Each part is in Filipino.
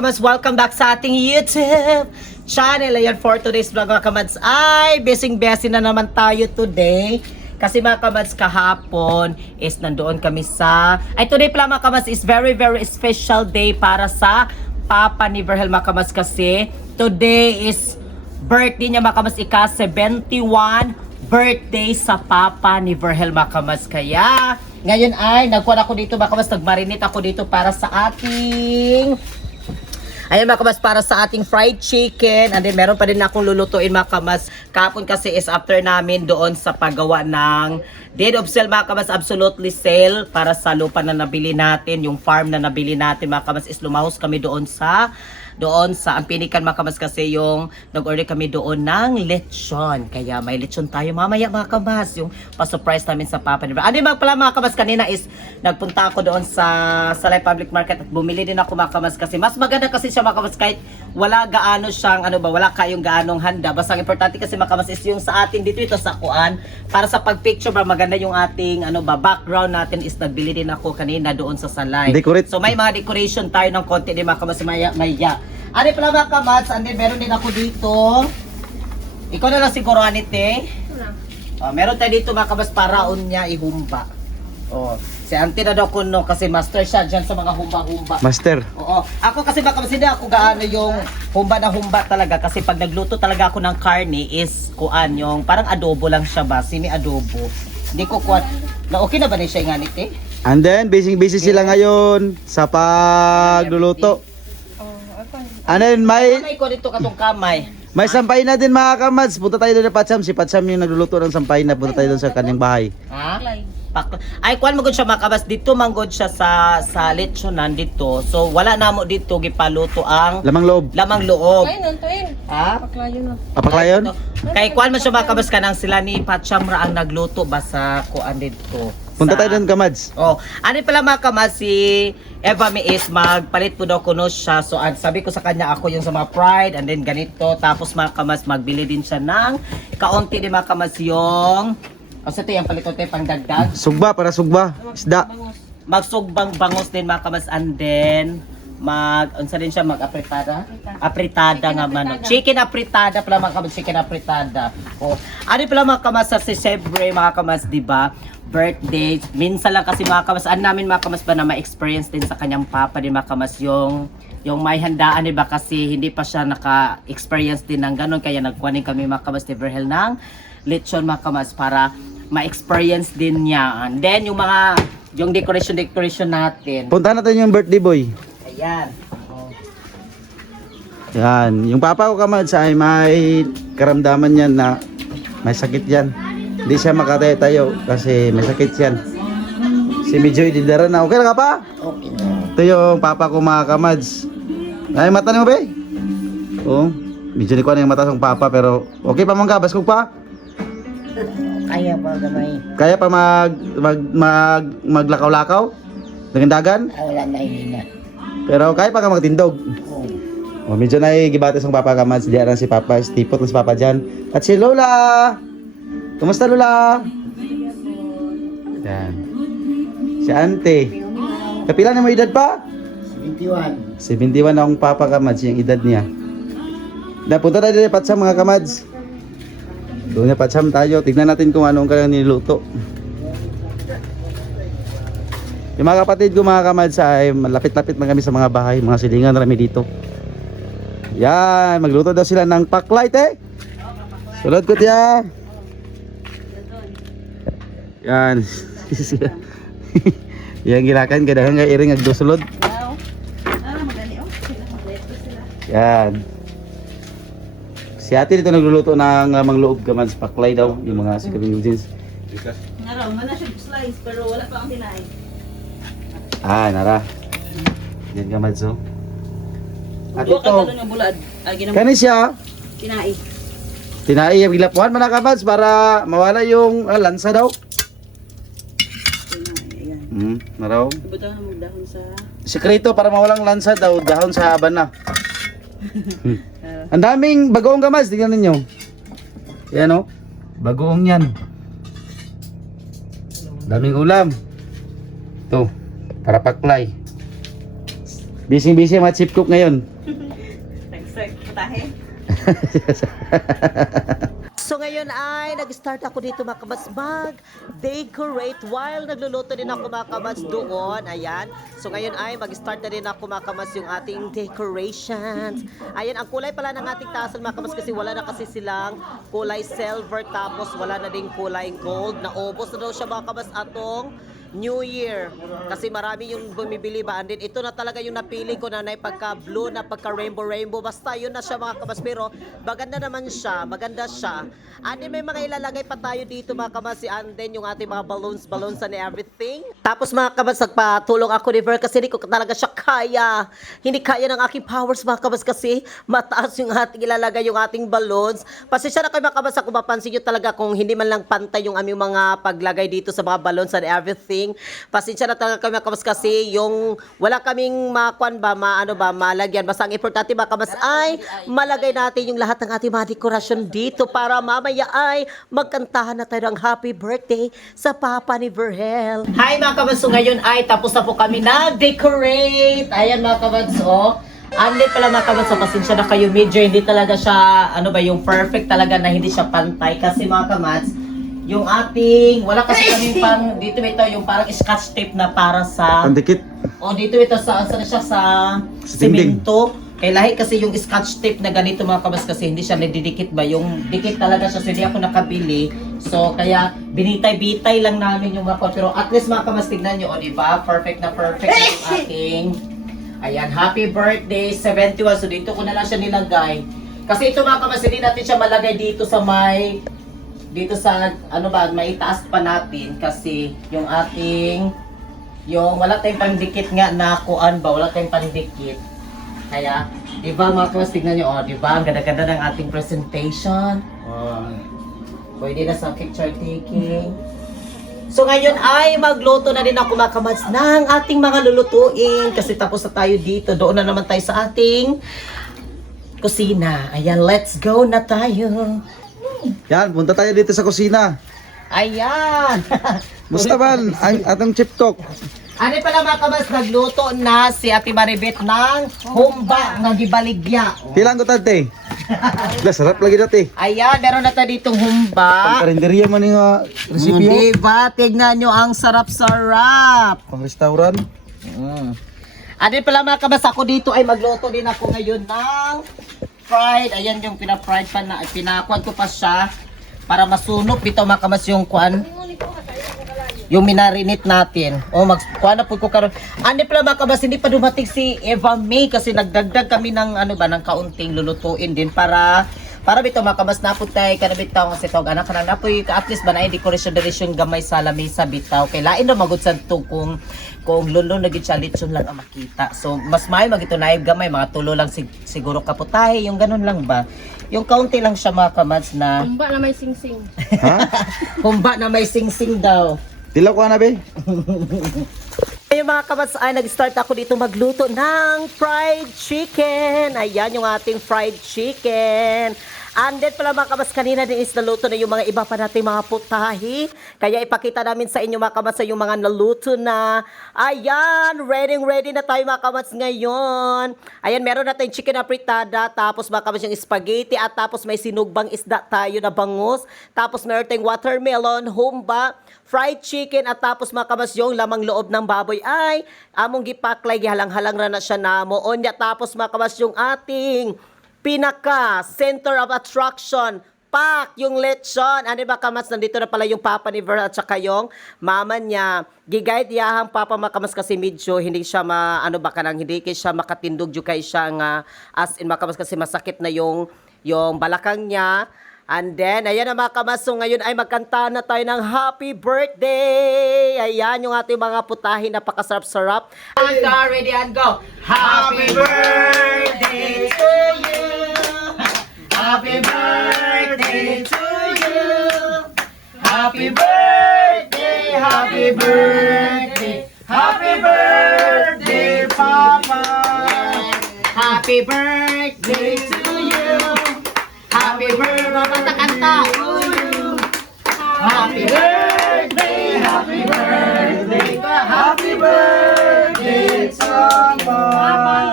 kamads, welcome back sa ating YouTube channel. Ayan, for today's vlog mga kamads ay besing-besi na naman tayo today. Kasi mga kamads, kahapon is nandoon kami sa... today pala mga kamads is very special day para sa Papa ni Verhel mga kamads. Kasi today is birthday niya mga kamads, ika-71 birthday sa Papa ni Verhel mga kamads. Kaya ngayon ay nagkuhan ako dito mga kamads, nagmarinate ako dito para sa ating mga kamads, para sa ating fried chicken. And then meron pa din akong lulutuin mga kamads. Kapon kasi is after namin doon sa paggawa ng deed of sale mga kamads, absolutely sale para sa lupa na nabili natin, yung farm na nabili natin mga kamads, is lumahos kami doon sa ang Pinikan mga kamads, kasi yung nag-order kami doon ng lechon. Kaya may lechon tayo mamaya mga kamads, yung pa-surprise namin sa Papa ni Verhel. Pala mga kamads, kanina is nagpunta ako doon sa Live Public Market at bumili din ako mga kamads, kasi mas maganda kasi siya mga kamads kahit wala gaano siyang wala kayong gaanong handa. Basta ang importante kasi mga kamads is yung sa atin dito, ito sa kuan, para sa pag-picture ba maganda yung ating background natin, is nagbili din ako kanina doon sa Salay. Decorate. So may mga decoration tayo ng konti din mga kamads, maya. Pala mga kamads, and then meron din ako dito. Ikaw na lang siguro, Anite. Meron tayo dito mga kamads, paraon niya ihumba. Si Auntie na daw kuno kasi master siya dyan sa mga humba-humba. Master. Oo. Ako kasi baka mas hindi ako gaano yung humba na humba talaga, kasi pag nagluto talaga ako ng karne is kuan yung parang adobo lang siya ba, semi-adobo. Hindi ko kuan. Okay na ba ni siya nga nite? And then, busy sila ngayon sa pagluluto. And then, Kamay ko dito katong kamay. may sampay na din mga kamads. Punta tayo doon na Patsam. Si Patsam yung nagluluto ng sampay na. Punta tayo doon sa kanyang bahay. Ha? Kuan mo gud siya mga kabas, dito manggod siya sa lechonan dito. So wala na mo dito gipaluto ang Lamang loob. loob. Ay, nantuin. Ha? Paklayo na. Apaklayon? Kay kuan man siya mga kabas, kanang sila ni Patchamra ang nagluto ba sa kuan dito. Punta tayo doon kamads. Pala mga kamas, si Eva Mi is magpalit po daw kuno siya. So sabi ko sa kanya, ako yung sa mga pride, and then ganito. Tapos mga kamas, magbili din siya ng kaunti din mga kamas yung kasi ito yung palitot tayo pang dagdag. Sugba, para sugba. Isda. Magsugbang bangos din mga kamas, and then unsa din siya mag-apritada? Apritada nga man. Chicken apritada pala mga kamas, chicken apritada. Pala mga kamas, sa Sebre mga kamas, di ba? Birthday. Minsan lang kasi mga kamas, namin mga kamas ba na ma-experience din sa kanyang papa din mga kamas yung may handaan, di ba? Kasi hindi pa siya naka-experience din ng ganun, kaya nagkuhanin kami mga kamas ni Verhel ng lechon mga kamas para ma-experience din niya. And then yung decoration natin. Punta natin yung birthday boy. Ayan. Yan. Yung papa ko kamads ay may karamdaman yan na may sakit yan. Hindi siya makatayo kasi may sakit yan. Si Medjoy didara na. Okay lang ka pa? Okay. Ito yung papa ko mga kamads. Ay, mata mo ba? Medyo di ko na yung mata ng papa, pero okay pa mong kabas ko pa? Kaya pa gamay. Kaya pa maglakaw-lakaw? Dagan-dagan? Wala na hindi na. Pero kaya pa ka magtindog. Medyo na gibates ng papa kamads. Diyan si papa, stipot na si papa dyan. At si Lola! Kumusta Lola? Yan. Si Ante. Kapila na mo edad pa? 71. 71 na akong papa kamads, yung edad niya. Napunta tayo dito Patsam mga kamads. Doon na Patsam tayo. Tignan natin kung anong kanyang niluto. Yung mga kapatid ko mga kamads ay malapit-lapit na kami sa mga bahay. Mga silingan na kami dito. Yan. Magluto daw sila ng paklight Sulod ko tiya. Yan. Yang gilakan kadang nga iring agdosulod. Yan. Si ate dito nagluluto ng lamang loob kamads, paklay daw yung mga sikaming jeans. Naraw, man na siya slice pero wala pa ang kinain. Nara. Yan kamads At Duwa ka ito, talon yung bulad. kani siya, Kinai. tinai yung gilapuan man na kamads para mawala yung lansa daw. Ayan. Naraw. Ibutaw na magdahon sa... Sekreto para mawalang lansa daw, dahon sa habana. Ang daming bagoong kamads, tingnan ninyo. Yan bagoong yan. Daming ulam. Ito, para paklay. Busy mga chip cook ngayon. Nag-start putahe. So ngayon ay nag-start ako dito mga kabats mag-decorate while nagluluto din ako mga kabats doon. Ayan. So ngayon ay mag-start na din ako mga kabats yung ating decorations. Ayan, ang kulay pala ng ating tasan mga kabats kasi wala na kasi silang kulay silver tapos wala na din kulay gold. Naubos na daw siya mga kabats atong New Year. Kasi marami yung bumibili ba. And then ito na talaga yung napili ko na pagka blue na pagka rainbow. Basta yun na siya mga kabas. Pero maganda naman siya. Maganda siya. And then may mga ilalagay pa tayo dito mga kabas. And then yung ating mga balloons and everything. Tapos mga kabas, nagpatulong ako ni Ver kasi hindi ko talaga siya kaya. Hindi kaya ng aking powers mga kabas kasi mataas yung ating ilalagay yung ating balloons. Pasensya na kayo mga kabas, kung mapansin nyo talaga kung hindi man lang pantay yung aming mga paglagay dito sa mga balloons and everything. Pasensya na talaga kami mga kabas kasi yung wala kaming makuan ba, malagyan. Basta ang importante mga kabas ay malagay natin yung lahat ng ating mga dekorasyon dito para mamaya ay magkantahan na tayo ng happy birthday sa Papa ni Verhel. Hi mga kabas, so ngayon ay tapos na po kami na-decorate. Ayan mga kabas, Andit pala mga kabas, pasensya na kayo, medyo hindi talaga siya, yung perfect talaga na hindi siya pantay kasi mga kabas, yung ating, wala kasi kami pang, dito ito, yung parang scotch tape na para sa, Pandikit. dito ito sa, saan siya sa Dingding. simento. Kaya lahi kasi yung scotch tape na ganito mga kabas kasi hindi siya nadidikit ba, yung dikit talaga siya, so hindi ako nakabili. So kaya binitay-bitay lang namin yung mga kabas, pero at least mga kabas, tignan nyo, diba? Perfect na perfect yung ating, ayan, happy birthday, 71. So dito ko na lang siya nilagay. Kasi ito mga kabas, hindi natin siya malagay dito sa may, dito sa may itaas pa natin kasi yung ating wala tayong pandikit nga na kuan ba, wala tayong pandikit. Kaya, di ba mga kabas, tignan nyo, di ba? Ang ganda-ganda ng ating presentation. Pwede na sa picture taking. So ngayon ay magluto na din ako mga kabas ng ating mga lulutuin kasi tapos na tayo dito. Doon na naman tayo sa ating kusina. Ayan, let's go na tayo. Yan, punta tayo dito sa kusina. Ayan! Musta man ang atong chip cook? Ano pala mga kabas, nagluto na si Ate Maribet ng humba ng gibaligya. Pilang ko tate. Sarap lagi dati. Ayan, meron na tayo ditong humba. Karinderya man yung resipyo. Diba? Tignan nyo ang sarap-sarap. Pang restaurant. Ano pala mga kabas, ako dito ay magluto din ako ngayon ng fried. Ayan yung pina-fried pa na, pinakuan ko pa siya para masunog dito mga kabas yung kuan. Yung minarinate natin. Kuan na po ko karon. Ano pala mga kabas, hindi pa dumating si Eva May kasi nagdagdag kami ng ng kaunting lulutuin din para bitaw mga kabas naputay kanabit taw kasi tawag anak kanang napoy at least ba na decoration gamay sa lamesa bitaw kay lain na magud sad to kung lulo na gid siya litson lang ang makita. So mas may magito na gamay mga tulo lang siguro kaputay yung ganun lang ba. Yung kaunti lang siya mga kabas na Humba na may sing-sing. Ha? humba na may sing-sing daw. Tilaw ko na be. Ngayon mga kabats ay nag-start ako dito magluto ng fried chicken. Ayan yung ating fried chicken. And then pala mga kabats, kanina din is naluto na yung mga iba pa nating mga putahe. Kaya ipakita namin sa inyo mga kabats yung mga naluto na. Ayan, ready na tayo mga kabats ngayon. Ayan, meron na tayong chicken na fritada. Tapos mga kabats yung spaghetti. At tapos may sinugbang isda tayo na bangus. Tapos meron tayong watermelon, humba, fried chicken. At tapos mga kabats yung lamang loob ng baboy ay among gipaklay, gihalang-halang na siya namo. Onya tapos mga kabats yung ating pinaka center of attraction, yung lechon. Ano ba kamats, nandito na pala yung papa ni Ver at saka yung mama niya. Gigayad yahang papa makamas kasi medyo hindi siya hindi siya makatindog yung kay siya nga as in makamas kasi masakit na yung balakang niya. And then, ayan na mga kamaso, ngayon ay magkanta na tayo ng happy birthday! Ayan yung ating mga putahe, napakasarap-sarap. And ready and go! Happy birthday to you! Happy birthday to you! Happy birthday! Happy birthday! Happy birthday, Papa! Happy birthday to you! Happy birthday, kanta. Happy birthday, happy birthday, happy birthday, Papa.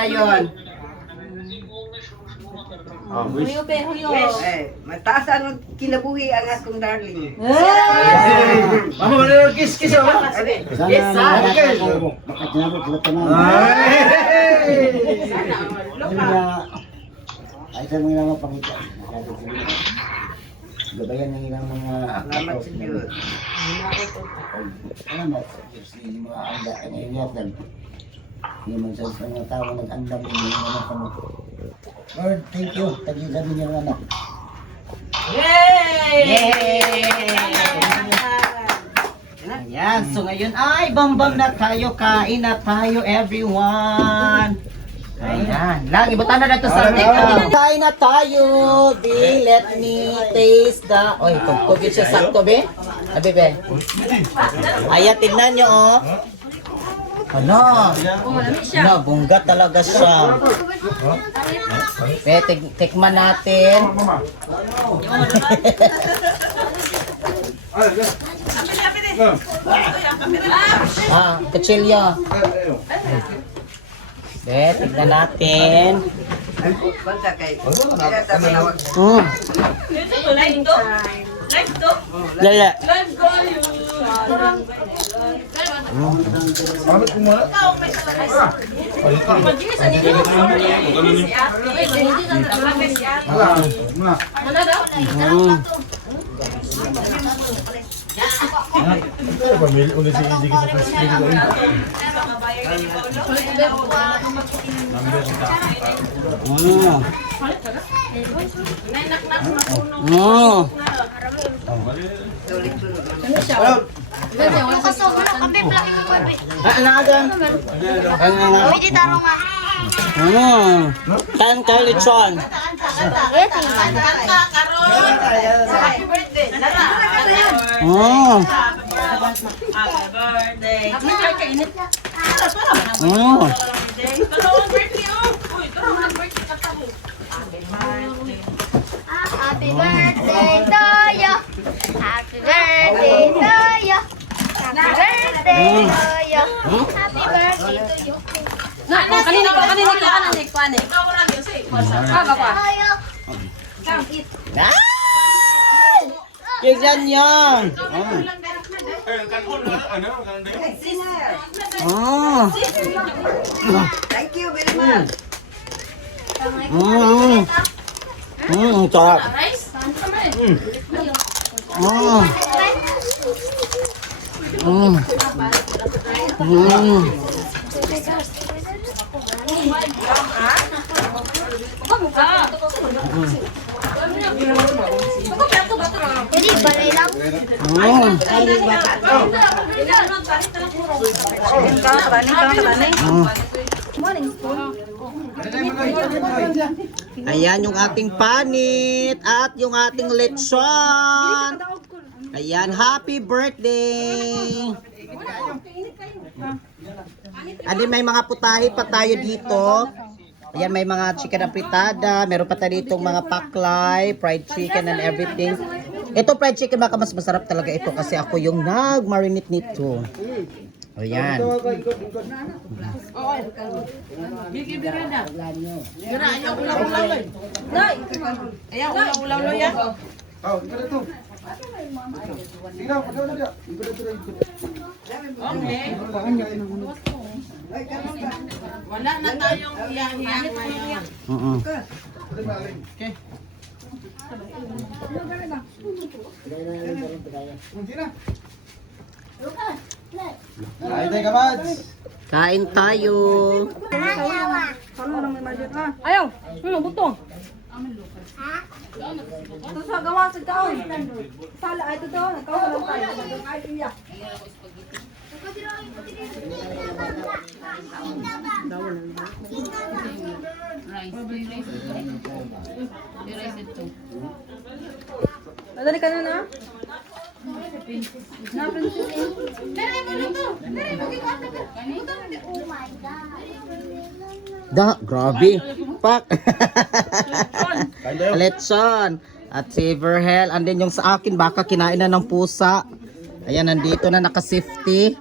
dayon. Huyo pe, huyo. Mataas ang kinabuhi ang akong darling. Mama, mana kiss-kiss ako? Yes, Ay, sa mga ilang pangita. Gabayan ng ilang mga... Salamat sa Diyos. Salamat sa Diyos. Yung mga anda na ingatan. Hindi man sa mga tao nag-andam yung mga anak mo. Lord, thank you. Tagi-gabi niyo ang anak. Ayan, so ngayon ay bambam na tayo, kain na tayo everyone. Ayan, lang ibutan na nato sa teka. Kain na tayo. Be, let me taste the... Oy, tugtugin siya sakto, be. Abi, be. Ayan, tignan nyo, oh. Ano? Ano, bungga talaga siya. Be, tikman natin. Kutsilyo. Be, tignan natin. Basta kay. Kaya ta manawag. Live to? Live to? Lala. Live ko yun. Tan kalitsyon. Happy birthday. Happy birthday. Happy birthday to you. Happy birthday to you. Happy birthday to you. Happy birthday to you. Kanina ko ano eh. Ikaw lang yun say. Yung yan. Thank you very much. Sarap. Jadi balay lang. Ayan yung ating panit at yung ating lechon. Ayan, happy birthday. Adi, may mga putahe pa tayo dito. Ayan, may mga chicken apritada, meron pa tayo ditong mga paklay, fried chicken and everything. Ito fried chicken, baka mas masarap talaga ito kasi ako yung nag-marinate nito. Ayan. Wala na tayong hiyang-hiyang ngayon. Kain tayo. Ayaw, buto. Ito sa gawa sa taon. Sala, ito to. Nagkawalan tayo. Ay, iya. Madali ka na na? Na, princess. Oh my God. Da, grabe. Pak. Lechon. At si Verhel. And then yung sa akin, baka kinain na ng pusa. Ayan, nandito na naka-safety.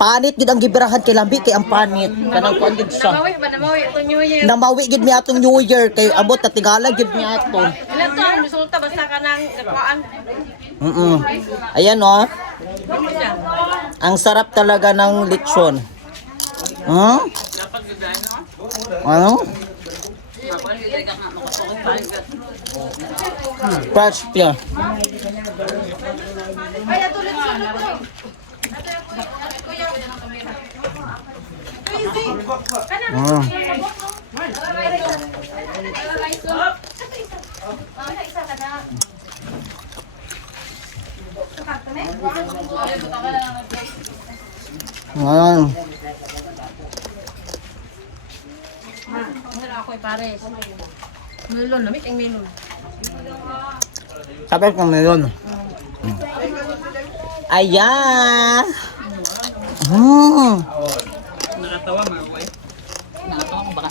Panit gid ang gibirahan kay lambi kay ang panit. Kanang kuan gid siya. Namawi ito New Year. Namawi gid mi atong New Year kay abot ta tingala gid mi ato. Ilan to ang resulta basta ka nang nagpaan. Ayan oh. Ang sarap talaga ng lechon. Huh? Ano? Fresh pia. Ay, tulit sunod to. Ako pares. Melon, lamig ang melon. Sabi ko meron. Ayan. Nakatawa, Marway. Nakatawa ko baka.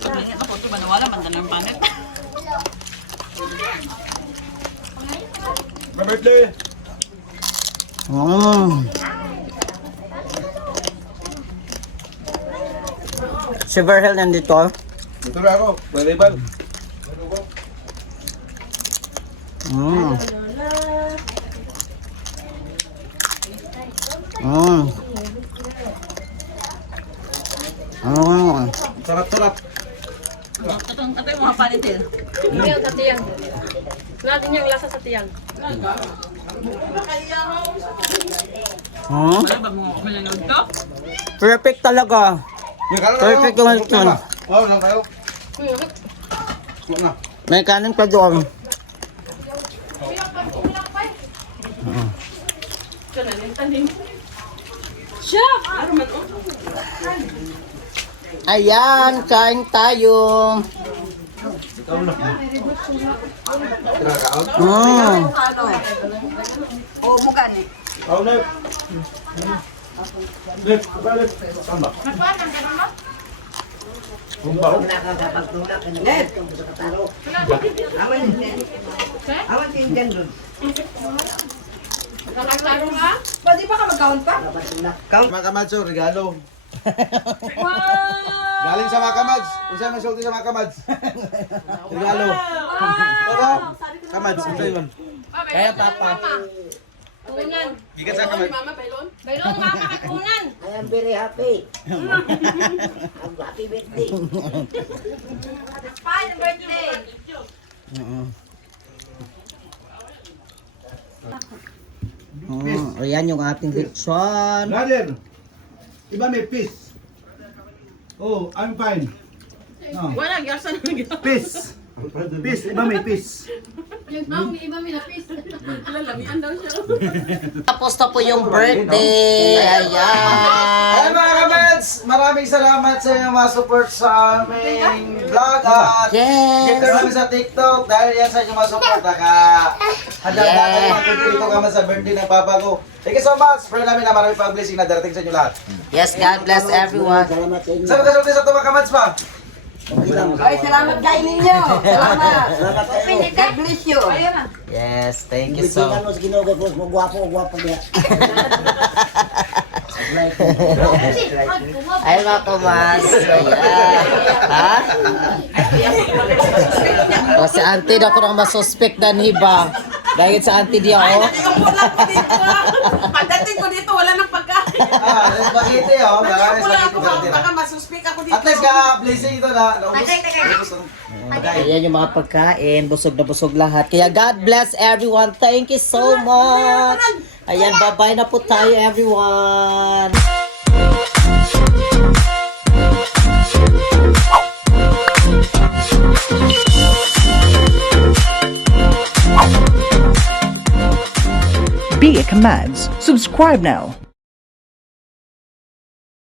Pag-ingat ako ito, manawala, mandala yung panit. Si Verhel nandito. Dito na ako. Pwede ba? Sarap-sarap. Ito yung mga panit eh. Ngayon sa tiyang. Natin yung lasa sa tiyang. Wala ba mga kumalanod to? Perfect talaga. Perfect yung lechon. Oo, lang tayo. Na. May kanin pa doon. Chef! Ayan, kain tayo. O, mukha ni. Oo, na. Lep, balik. Tama. Net. Awan din dyan doon. Nakaklaro nga? Pwede ba ka mag-count pa? Mga kamads, regalo. Galing sa mga kamads. Unsa may sulti sa mga kamads? Regalo. Ito. Kamads, unsa yun? Kaya papa. Kunan. Gikan sa kamads. Mama, bailon? Bailon, mama, kakunan. I am very happy. Happy birthday. Fine birthday. Ayan yung ating lechon. Brother, iba may peace. Oh, I'm fine. No. Wala, gyasa na gyasa. Peace. Peace, iba may peace. Yung iba may lapis. Lalamian daw siya. Tapos na po yung birthday. Ayan. Ay mga kamads, maraming salamat sa inyong mga support sa aming vlog at Yes. share namin sa TikTok dahil yan sa inyong mga support. Handa-handa kayo mga kamads sa birthday ng papa ko. Thank you so much. Pray namin na maraming pag-blessing na darating sa inyo lahat. Yes, God bless everyone. Salamat sa inyo. Saan kasulti sa mga kamads pa? Ay, salamat kayo ninyo. Salamat. Salamat sa inyo. God bless you. Yes, thank you so Bisigan mo sa Ginoo kay Cruz mo gwapo diya. Ay, mga kumas. Ayan. Ha? O, si auntie na ko nang masuspect na hiba. Dahil sa auntie diya, oh. Pagdating ko dito, wala nang pagkain. Spaghetti, oh. Baka masuspik ako dito. At least ka-blessing ito na. Ayan yung mga pagkain. Busog na busog lahat. Kaya God bless everyone. Thank you so much. Ayan, bye-bye na po tayo, everyone. Be a Commands. Subscribe now.